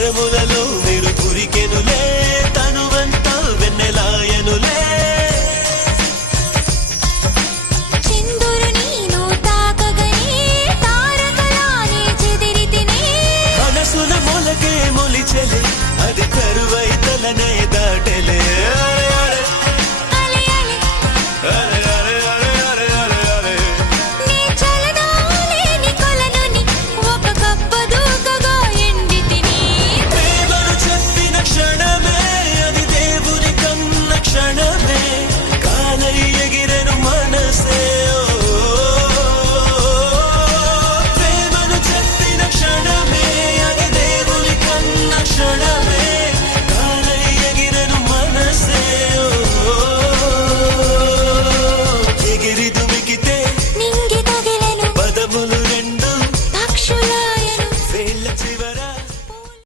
నరములలో మీరు కురికెనులే తనువంతా వెన్నెలాయనులే చంద్రుని ను తాకగనే తారకలానే చెదిరితినే మనసున మొలకే మొలిచెలే అది కరువైతలనే దాటెలే